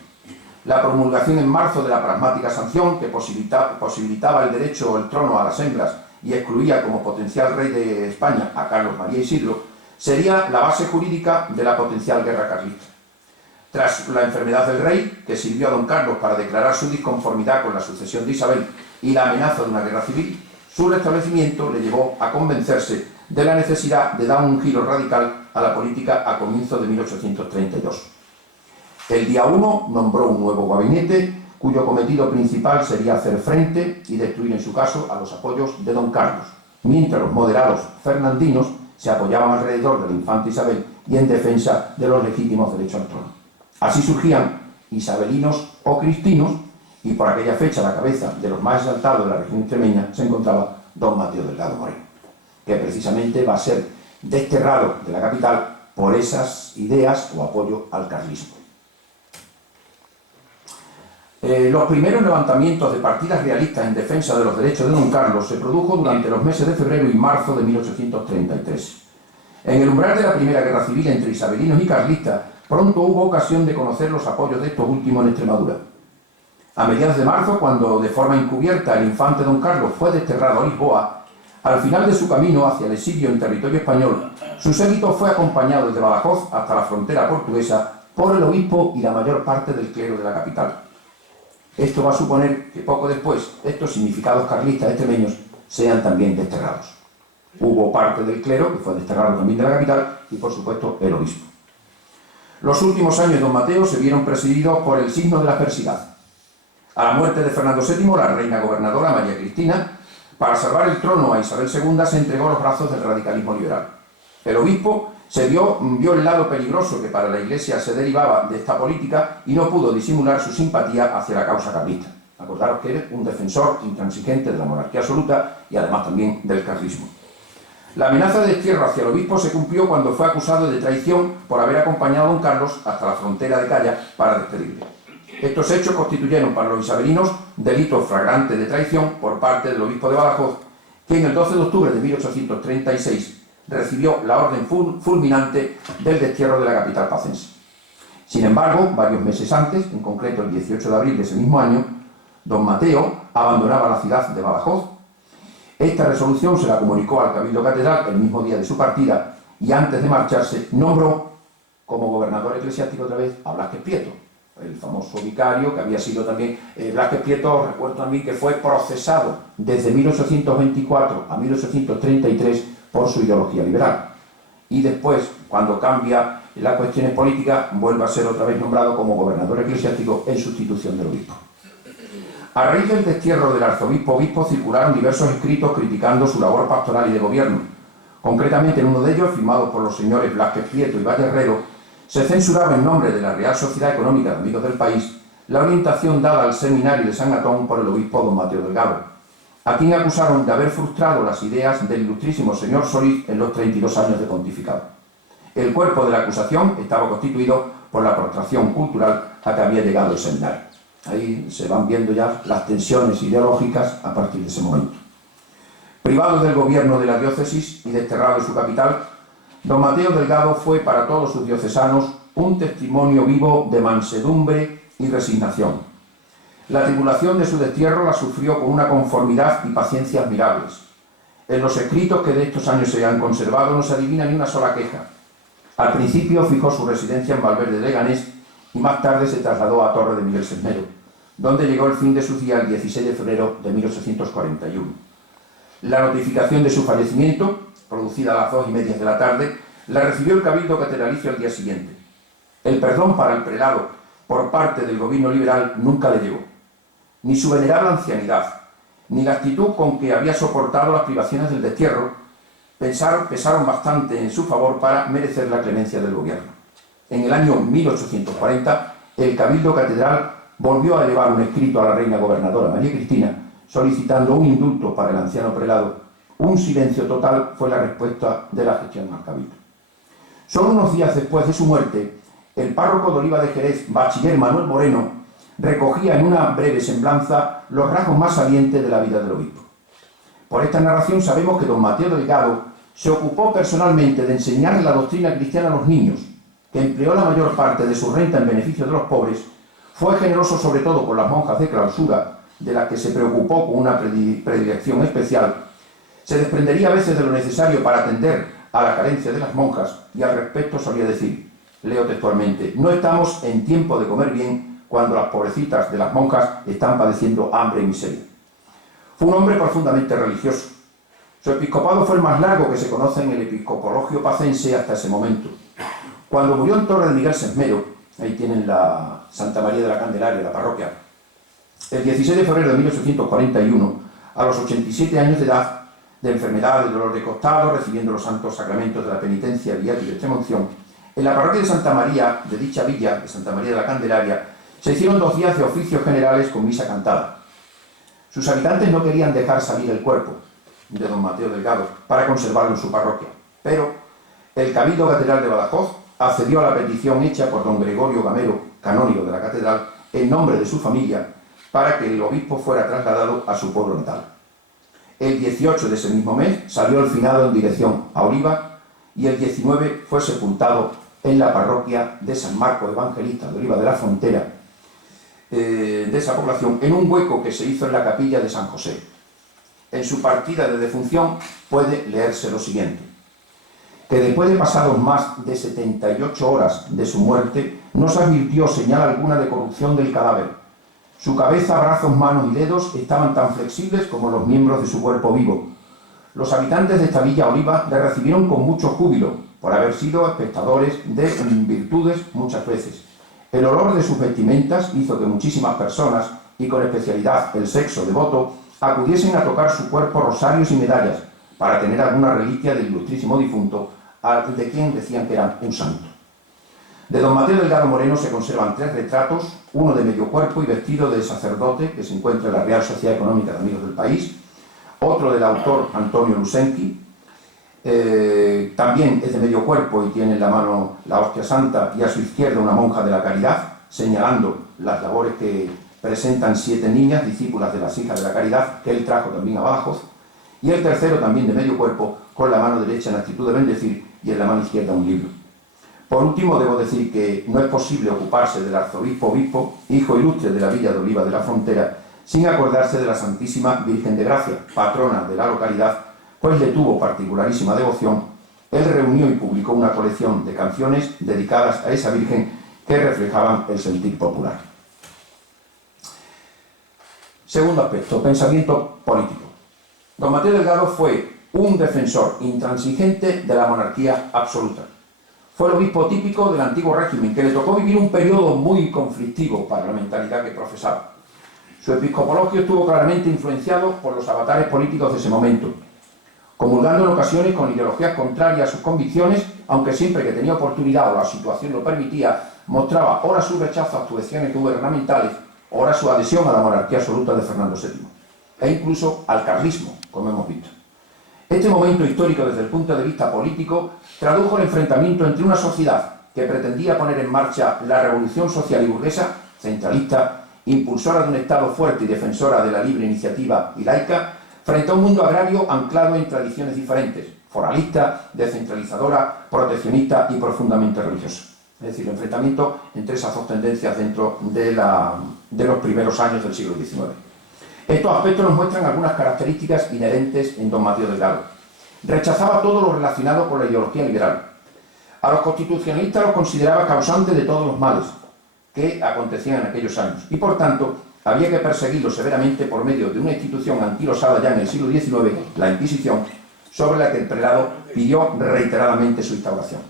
La promulgación en marzo de la pragmática sanción, que posibilitaba el derecho o el trono a las hembras y excluía como potencial rey de España a Carlos María Isidro, sería la base jurídica de la potencial guerra carlista. Tras la enfermedad del rey, que sirvió a don Carlos para declarar su disconformidad con la sucesión de Isabel y la amenaza de una guerra civil, su restablecimiento le llevó a convencerse de la necesidad de dar un giro radical a la política a comienzos de 1832. El día 1 nombró un nuevo gabinete, cuyo cometido principal sería hacer frente y destruir en su caso a los apoyos de don Carlos, mientras los moderados fernandinos se apoyaban alrededor de la infanta Isabel y en defensa de los legítimos derechos al trono. Así surgían isabelinos o cristinos, y por aquella fecha a la cabeza de los más exaltados de la región extremeña se encontraba don Mateo Delgado Moreno, que precisamente va a ser desterrado de la capital por esas ideas o apoyo al carlismo. Los primeros levantamientos de partidas realistas en defensa de los derechos de don Carlos se produjo durante los meses de febrero y marzo de 1833. En el umbral de la Primera Guerra Civil entre isabelinos y carlistas, pronto hubo ocasión de conocer los apoyos de estos últimos en Extremadura. A mediados de marzo, cuando de forma encubierta el infante don Carlos fue desterrado a Lisboa, al final de su camino hacia el exilio en territorio español, su séquito fue acompañado desde Badajoz hasta la frontera portuguesa por el obispo y la mayor parte del clero de la capital. Esto va a suponer que poco después estos significados carlistas extremeños sean también desterrados. Hubo parte del clero que fue desterrado también de la capital y, por supuesto, el obispo. Los últimos años de don Mateo se vieron presididos por el signo de la adversidad. A la muerte de Fernando VII, la reina gobernadora María Cristina, para salvar el trono a Isabel II, se entregó a los brazos del radicalismo liberal. El obispo vio el lado peligroso que para la Iglesia se derivaba de esta política y no pudo disimular su simpatía hacia la causa carlista. Acordaros que era un defensor intransigente de la monarquía absoluta y además también del carlismo. La amenaza de destierro hacia el obispo se cumplió cuando fue acusado de traición por haber acompañado a don Carlos hasta la frontera de Calla para despedirle. Estos hechos constituyeron para los isabelinos delito flagrante de traición por parte del obispo de Badajoz, que en el 12 de octubre de 1836 recibió la orden fulminante del destierro de la capital pacense. Sin embargo, varios meses antes, en concreto el 18 de abril de ese mismo año, don Mateo abandonaba la ciudad de Badajoz. Esta resolución se la comunicó al Cabildo Catedral el mismo día de su partida y antes de marcharse nombró como gobernador eclesiástico otra vez a Blázquez Prieto, el famoso vicario que había sido también, Blázquez Prieto, recuerdo también que fue procesado desde 1824 a 1833 por su ideología liberal. Y después, cuando cambia las cuestiones políticas, vuelve a ser otra vez nombrado como gobernador eclesiástico en sustitución del obispo. A raíz del destierro del arzobispo-obispo circularon diversos escritos criticando su labor pastoral y de gobierno. Concretamente, en uno de ellos, firmado por los señores Blázquez Prieto y Valle Herrero, se censuraba en nombre de la Real Sociedad Económica de Amigos del País la orientación dada al seminario de San Gatón por el obispo don Mateo Delgado, a quien acusaron de haber frustrado las ideas del ilustrísimo señor Solís en los 32 años de pontificado. El cuerpo de la acusación estaba constituido por la prostracción cultural a que había llegado el seminario. Ahí se van viendo ya las tensiones ideológicas a partir de ese momento. Privado del gobierno de la diócesis y desterrado de su capital, don Mateo Delgado fue para todos sus diocesanos un testimonio vivo de mansedumbre y resignación. La tribulación de su destierro la sufrió con una conformidad y paciencia admirables. En los escritos que de estos años se han conservado no se adivina ni una sola queja. Al principio fijó su residencia en Valverde de Leganés y más tarde se trasladó a Torre de Miguel Sesmero, donde llegó el fin de sus días el 16 de febrero de 1841. La notificación de su fallecimiento, producida a las 2:30 de la tarde, la recibió el Cabildo Catedralicio al día siguiente. El perdón para el prelado por parte del gobierno liberal nunca le llegó. Ni su venerable ancianidad, ni la actitud con que había soportado las privaciones del destierro pesaron bastante en su favor para merecer la clemencia del gobierno. En el año 1840, el Cabildo Catedral volvió a elevar un escrito a la reina gobernadora María Cristina solicitando un indulto para el anciano prelado. Un silencio total fue la respuesta de la gestión al Cabildo. Solo unos días después de su muerte, el párroco de Oliva de Jerez, bachiller Manuel Moreno, recogía en una breve semblanza los rasgos más salientes de la vida del obispo. Por esta narración sabemos que don Mateo Delgado se ocupó personalmente de enseñar la doctrina cristiana a los niños, que empleó la mayor parte de su renta en beneficio de los pobres, fue generoso sobre todo con las monjas de clausura, de las que se preocupó con una predilección especial, se desprendería a veces de lo necesario para atender a la carencia de las monjas y al respecto solía decir, leo textualmente, no estamos en tiempo de comer bien cuando las pobrecitas de las monjas están padeciendo hambre y miseria. Fue un hombre profundamente religioso. Su episcopado fue el más largo que se conoce en el episcopologio pacense hasta ese momento. Cuando murió en Torre de Miguel Sesmero, ahí tienen la Santa María de la Candelaria, la parroquia, el 16 de febrero de 1841, a los 87 años de edad, de enfermedad, de dolor de costado, recibiendo los santos sacramentos de la penitencia, viaticos y de extremaunción, en la parroquia de Santa María, de dicha villa, de Santa María de la Candelaria, se hicieron 2 días de oficios generales con misa cantada. Sus habitantes no querían dejar salir el cuerpo de don Mateo Delgado para conservarlo en su parroquia, pero el Cabildo Catedral de Badajoz accedió a la petición hecha por don Gregorio Gamero, canónigo de la catedral, en nombre de su familia, para que el obispo fuera trasladado a su pueblo natal. El 18 de ese mismo mes salió el finado en dirección a Oliva y el 19 fue sepultado en la parroquia de San Marco Evangelista de Oliva de la Frontera, de esa población, en un hueco que se hizo en la capilla de San José. En su partida de defunción puede leerse lo siguiente, que después de pasados más de 78 horas de su muerte, no se advirtió señal alguna de corrupción del cadáver. Su cabeza, brazos, manos y dedos estaban tan flexibles como los miembros de su cuerpo vivo. Los habitantes de esta villa Oliva le recibieron con mucho júbilo, por haber sido espectadores de virtudes muchas veces. El olor de sus vestimentas hizo que muchísimas personas, y con especialidad el sexo devoto, acudiesen a tocar su cuerpo rosarios y medallas, para tener alguna reliquia del ilustrísimo difunto, de quien decían que era un santo. De don Mateo Delgado Moreno se conservan 3 retratos, uno de medio cuerpo y vestido de sacerdote, que se encuentra en la Real Sociedad Económica de Amigos del País, otro del autor Antonio Lusenqui, también es de medio cuerpo y tiene en la mano la hostia santa y a su izquierda una monja de la Caridad, señalando las labores que presentan 7 niñas, discípulas de las hijas de la Caridad, que él trajo también a Badajoz, y el tercero también de medio cuerpo, con la mano derecha en actitud de bendecir y en la mano izquierda un libro. Por último, debo decir que no es posible ocuparse del arzobispo-obispo, hijo ilustre de la villa de Oliva de la Frontera, sin acordarse de la Santísima Virgen de Gracia, patrona de la localidad, pues le tuvo particularísima devoción. Él reunió y publicó una colección de canciones dedicadas a esa Virgen que reflejaban el sentir popular. Segundo aspecto, pensamiento político. Don Mateo Delgado fue un defensor intransigente de la monarquía absoluta. Fue el obispo típico del antiguo régimen, que le tocó vivir un periodo muy conflictivo para la mentalidad que profesaba. Su episcopologio estuvo claramente influenciado por los avatares políticos de ese momento, comulgando en ocasiones con ideologías contrarias a sus convicciones, aunque siempre que tenía oportunidad o la situación lo permitía, mostraba ora su rechazo a actuaciones gubernamentales, ora su adhesión a la monarquía absoluta de Fernando VII, e incluso al carlismo, como hemos visto. Este momento histórico desde el punto de vista político tradujo el enfrentamiento entre una sociedad que pretendía poner en marcha la revolución social y burguesa, centralista, impulsora de un Estado fuerte y defensora de la libre iniciativa y laica, frente a un mundo agrario anclado en tradiciones diferentes, foralista, descentralizadora, proteccionista y profundamente religiosa. Es decir, el enfrentamiento entre esas 2 tendencias dentro de los primeros años del siglo XIX. Estos aspectos nos muestran algunas características inherentes en don Mateo Delgado. Rechazaba todo lo relacionado con la ideología liberal. A los constitucionalistas los consideraba causantes de todos los males que acontecían en aquellos años y, por tanto, había que perseguirlo severamente por medio de una institución anquilosada ya en el siglo XIX, la Inquisición, sobre la que el prelado pidió reiteradamente su instauración.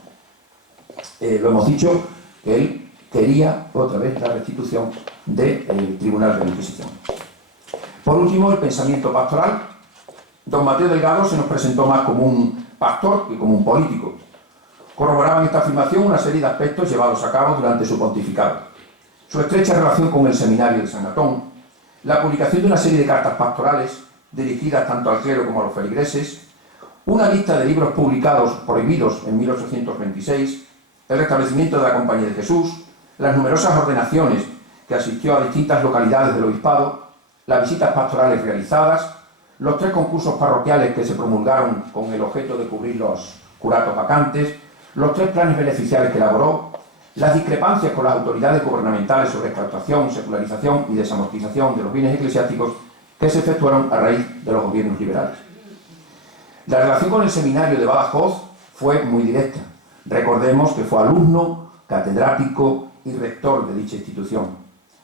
Lo hemos dicho, que él quería otra vez la restitución del Tribunal de la Inquisición. Por último, el pensamiento pastoral. Don Mateo Delgado se nos presentó más como un pastor que como un político. Corroboraban esta afirmación una serie de aspectos llevados a cabo durante su pontificado. Su estrecha relación con el seminario de San Gatón, la publicación de una serie de cartas pastorales dirigidas tanto al clero como a los feligreses, una lista de libros publicados prohibidos en 1826, el restablecimiento de la Compañía de Jesús, las numerosas ordenaciones que asistió a distintas localidades del obispado, las visitas pastorales realizadas, los 3 concursos parroquiales que se promulgaron con el objeto de cubrir los curatos vacantes, los 3 planes beneficiales que elaboró, las discrepancias con las autoridades gubernamentales sobre extractación, secularización y desamortización de los bienes eclesiásticos que se efectuaron a raíz de los gobiernos liberales. La relación con el seminario de Badajoz fue muy directa. Recordemos que fue alumno, catedrático y rector de dicha institución.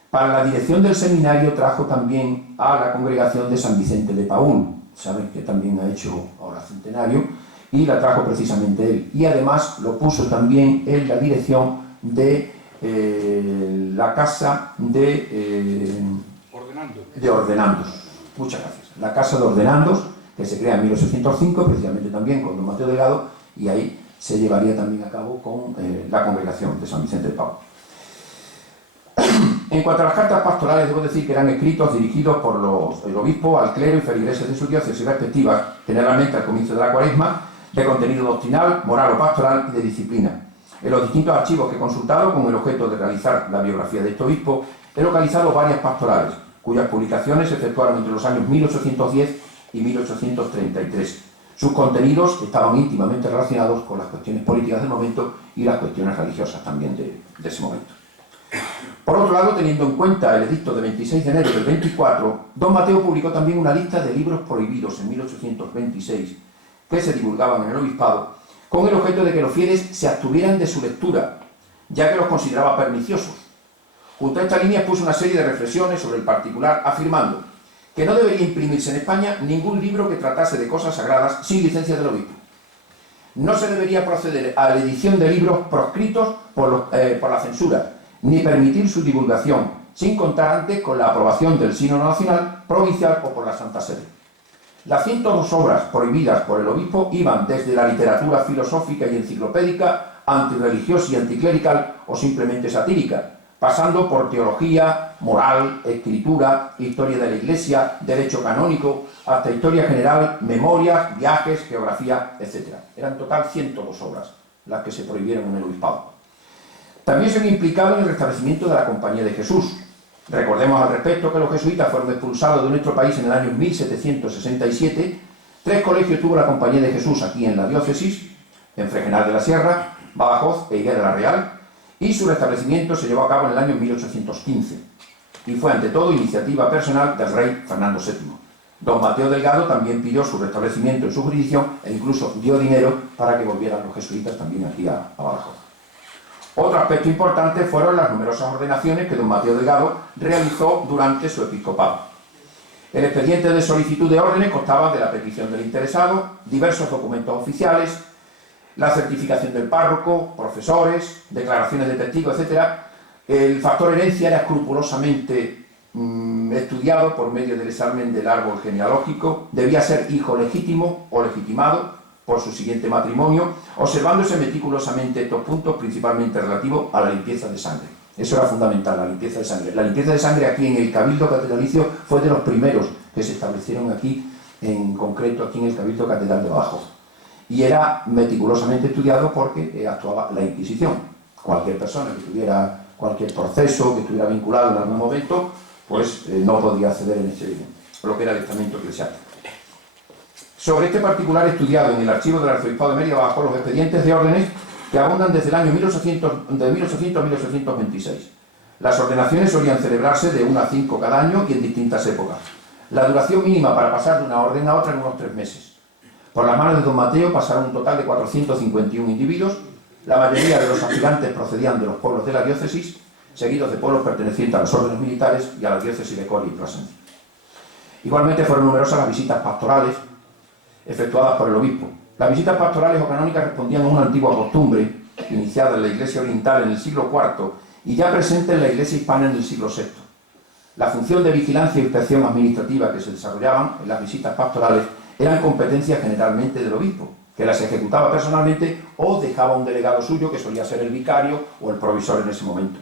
Para la dirección del seminario trajo también a la congregación de San Vicente de Paúl, saben que también ha hecho ahora centenario, y la trajo precisamente él. Y además lo puso también en la dirección de la casa de ordenandos. Muchas gracias. La casa de ordenandos, que se crea en 1805, precisamente también con don Mateo Delgado, y ahí se llevaría también a cabo con la congregación de San Vicente de Paúl. En cuanto a las cartas pastorales, debo decir que eran escritos dirigidos por el obispo al clero y feligreses de sus diócesis respectivas, generalmente al comienzo de la Cuaresma, de contenido doctrinal, moral o pastoral y de disciplina. En los distintos archivos que he consultado con el objeto de realizar la biografía de este obispo, he localizado varias pastorales, cuyas publicaciones se efectuaron entre los años 1810 y 1833. Sus contenidos estaban íntimamente relacionados con las cuestiones políticas del momento y las cuestiones religiosas también de ese momento. Por otro lado, teniendo en cuenta el edicto de 26 de enero del 24, don Mateo publicó también una lista de libros prohibidos en 1826 que se divulgaban en el obispado, con el objeto de que los fieles se abstuvieran de su lectura, ya que los consideraba perniciosos. Junto a esta línea puso una serie de reflexiones sobre el particular, afirmando que no debería imprimirse en España ningún libro que tratase de cosas sagradas sin licencia del obispo. No se debería proceder a la edición de libros proscritos por la censura, ni permitir su divulgación, sin contar antes con la aprobación del Sínodo Nacional, Provincial o por la Santa Sede. Las 102 obras prohibidas por el obispo iban desde la literatura filosófica y enciclopédica, antirreligiosa y anticlerical o simplemente satírica, pasando por teología, moral, escritura, historia de la Iglesia, derecho canónico, hasta historia general, memorias, viajes, geografía, etc. Eran en total 102 obras las que se prohibieron en el obispado. También se han implicado en el restablecimiento de la Compañía de Jesús. Recordemos al respecto que los jesuitas fueron expulsados de nuestro país en el año 1767. 3 colegios tuvo la Compañía de Jesús aquí en la diócesis, en Fregenal de la Sierra, Badajoz e Higuera de la Real, y su restablecimiento se llevó a cabo en el año 1815. Y fue ante todo iniciativa personal del rey Fernando VII. Don Mateo Delgado también pidió su restablecimiento en su jurisdicción e incluso dio dinero para que volvieran los jesuitas también aquí a Badajoz. Otro aspecto importante fueron las numerosas ordenaciones que don Mateo Delgado realizó durante su episcopado. El expediente de solicitud de órdenes constaba de la petición del interesado, diversos documentos oficiales, la certificación del párroco, profesores, declaraciones de testigos, etc. El factor herencia era escrupulosamente estudiado por medio del examen del árbol genealógico, debía ser hijo legítimo o legitimado por su siguiente matrimonio, observándose meticulosamente estos puntos, principalmente relativos a la limpieza de sangre. Eso era fundamental, la limpieza de sangre. La limpieza de sangre aquí en el Cabildo Catedralicio fue de los primeros que se establecieron aquí, en concreto aquí en el Cabildo Catedral de Badajoz. Y era meticulosamente estudiado porque actuaba la Inquisición. Cualquier persona que tuviera cualquier proceso, que estuviera vinculado en algún momento, pues no podía acceder en lo que era el estamento eclesiástico. Sobre este particular estudiado en el archivo del Arzobispado de Mérida bajo los expedientes de órdenes que abundan desde el año 1800 a 1826. Las ordenaciones solían celebrarse de 1 a 5 cada año y en distintas épocas. La duración mínima para pasar de una orden a otra en unos 3 meses. Por las manos de don Mateo pasaron un total de 451 individuos. La mayoría de los aspirantes procedían de los pueblos de la diócesis. seguidos de pueblos pertenecientes a las órdenes militares y a la diócesis de Coria y Plasencia. Igualmente fueron numerosas las visitas pastorales efectuadas por el obispo. Las visitas pastorales o canónicas respondían a una antigua costumbre, iniciada en la Iglesia Oriental en el siglo IV y ya presente en la Iglesia Hispana en el siglo VI. La función de vigilancia e inspección administrativa que se desarrollaban en las visitas pastorales eran competencias generalmente del obispo, que las ejecutaba personalmente o dejaba un delegado suyo, que solía ser el vicario o el provisor en ese momento.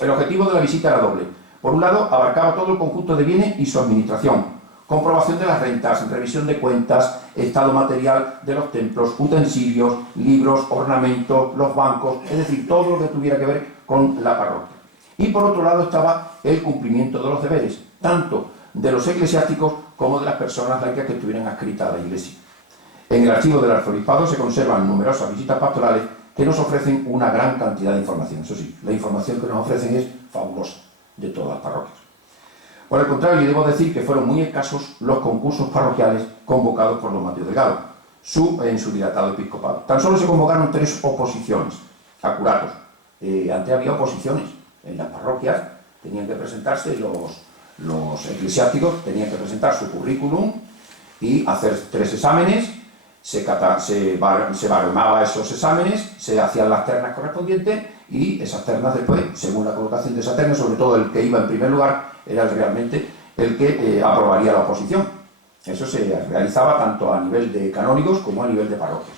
El objetivo de la visita era doble. Por un lado, abarcaba todo el conjunto de bienes y su administración, comprobación de las rentas, revisión de cuentas, estado material de los templos, utensilios, libros, ornamentos, los bancos, es decir, todo lo que tuviera que ver con la parroquia. Y por otro lado estaba el cumplimiento de los deberes, tanto de los eclesiásticos como de las personas laicas que estuvieran adscritas a la Iglesia. En el archivo del arzobispado se conservan numerosas visitas pastorales que nos ofrecen una gran cantidad de información. Eso sí, la información que nos ofrecen es fabulosa de todas las parroquias. Por el contrario, debo decir que fueron muy escasos los concursos parroquiales convocados por don Mateo Delgado en su dilatado episcopado. Tan solo se convocaron 3 oposiciones a curatos. Antes había oposiciones en las parroquias, tenían que presentarse los eclesiásticos, tenían que presentar su currículum y hacer 3 exámenes, se baremaba esos exámenes, se hacían las ternas correspondientes y esas ternas después, según la colocación de esa terna, sobre todo el que iba en primer lugar, era realmente el que aprobaría la oposición. Eso se realizaba tanto a nivel de canónigos como a nivel de parroquias.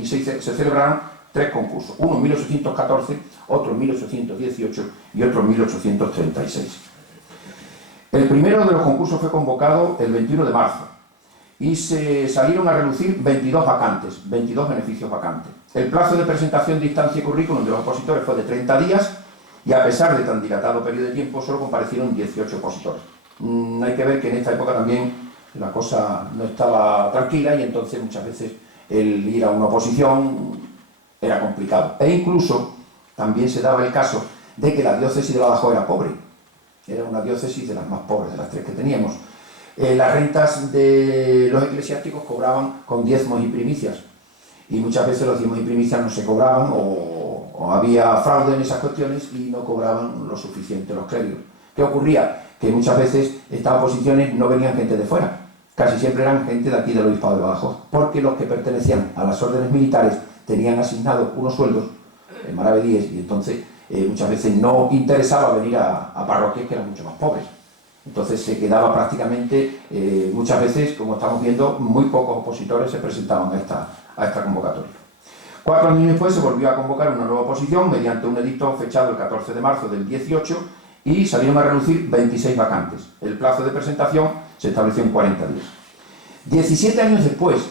Y se celebraron 3 concursos, uno en 1814, otro en 1818 y otro en 1836. El primero de los concursos fue convocado el 21 de marzo y se salieron a relucir 22 vacantes, 22 beneficios vacantes. El plazo de presentación de instancia y currículum de los opositores fue de 30 días y a pesar de tan dilatado periodo de tiempo solo comparecieron 18 opositores. Hay que ver que en esta época también la cosa no estaba tranquila y entonces muchas veces el ir a una oposición era complicado. E incluso también se daba el caso de que la diócesis de Badajoz era pobre. Era una diócesis de las más pobres de las 3 que teníamos. Las rentas de los eclesiásticos cobraban con diezmos y primicias. Y muchas veces los diezmos y primicias no se cobraban o había fraude en esas cuestiones y no cobraban lo suficiente los clérigos. ¿Qué ocurría? Que muchas veces estas oposiciones no venían gente de fuera. Casi siempre eran gente de aquí del Obispado de Badajoz. Porque los que pertenecían a las órdenes militares tenían asignados unos sueldos en maravedíes y entonces muchas veces no interesaba venir a parroquias que eran mucho más pobres. Entonces se quedaba prácticamente, muchas veces, como estamos viendo, muy pocos opositores se presentaban a esta convocatoria. 4 años después se volvió a convocar una nueva oposición mediante un edicto fechado el 14 de marzo del 18 y salieron a reducir 26 vacantes. El plazo de presentación se estableció en 40 días. 17 años después,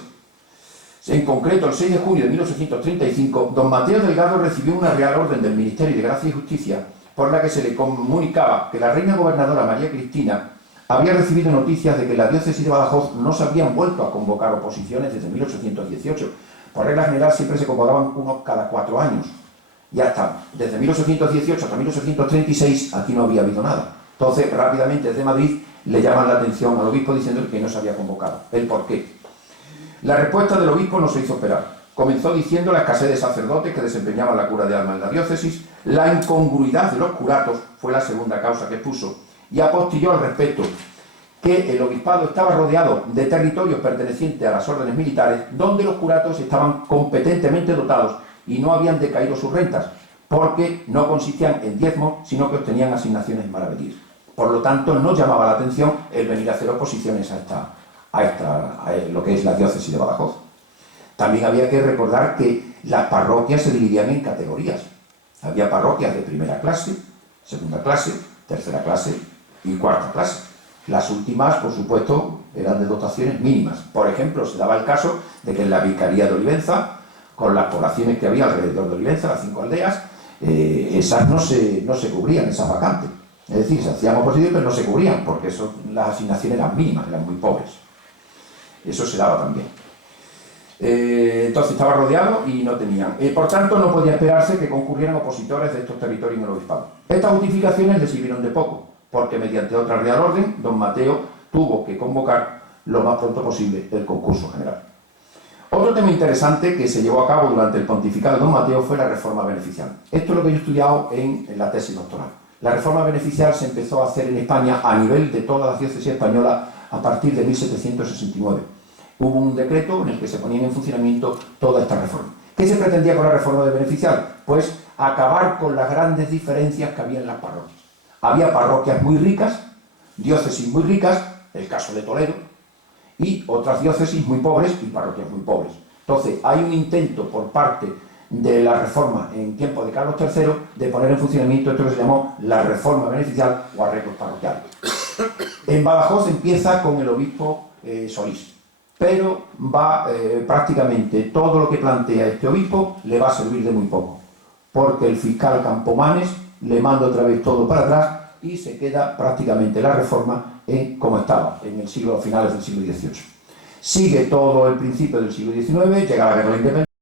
en concreto el 6 de junio de 1835, don Mateo Delgado recibió una real orden del Ministerio de Gracia y Justicia por la que se le comunicaba que la reina gobernadora María Cristina había recibido noticias de que la diócesis de Badajoz no se habían vuelto a convocar oposiciones desde 1818. Por regla general siempre se convocaban unos cada 4 años. Y hasta desde 1818 hasta 1836 aquí no había habido nada. Entonces rápidamente desde Madrid le llaman la atención al obispo diciendo que no se había convocado. ¿El por qué? La respuesta del obispo no se hizo esperar. Comenzó diciendo la escasez de sacerdotes que desempeñaban la cura de alma en la diócesis, la incongruidad de los curatos fue la segunda causa que puso, y apostilló al respecto que el obispado estaba rodeado de territorios pertenecientes a las órdenes militares donde los curatos estaban competentemente dotados y no habían decaído sus rentas, porque no consistían en diezmos, sino que obtenían asignaciones maravedíes. Por lo tanto, no llamaba la atención el venir a hacer oposiciones a lo que es la diócesis de Badajoz. También había que recordar que las parroquias se dividían en categorías. Había parroquias de primera clase, segunda clase, tercera clase y cuarta clase. Las últimas, por supuesto, eran de dotaciones mínimas. Por ejemplo, se daba el caso de que en la Vicaría de Olivenza, con las poblaciones que había alrededor de Olivenza, las 5 aldeas, esas no se cubrían, esas vacantes. Es decir, se hacían oposiciones, pero no se cubrían, porque las asignaciones eran mínimas, eran muy pobres. Eso se daba también. Entonces estaba rodeado y no tenían. Por tanto, no podía esperarse que concurrieran opositores de estos territorios en el obispado. Estas justificaciones le sirvieron de poco, porque mediante otra real orden, don Mateo tuvo que convocar lo más pronto posible el concurso general. Otro tema interesante que se llevó a cabo durante el pontificado de don Mateo fue la reforma beneficial. Esto es lo que yo he estudiado en la tesis doctoral. La reforma beneficial se empezó a hacer en España a nivel de todas las diócesis españolas a partir de 1769. Hubo un decreto en el que se ponían en funcionamiento toda esta reforma. ¿Qué se pretendía con la reforma beneficial? Pues acabar con las grandes diferencias que había en las parroquias. Había parroquias muy ricas, diócesis muy ricas, el caso de Toledo, y otras diócesis muy pobres y parroquias muy pobres. Entonces, hay un intento por parte de la reforma en tiempo de Carlos III de poner en funcionamiento esto que se llamó la reforma beneficial o arreglos parroquiales. En Badajoz empieza con el obispo Solís, pero prácticamente todo lo que plantea este obispo le va a servir de muy poco, porque el fiscal Campomanes le manda otra vez todo para atrás y se queda prácticamente la reforma como estaba en el finales del siglo XVIII. Sigue todo el principio del siglo XIX, llega la guerra de la independencia.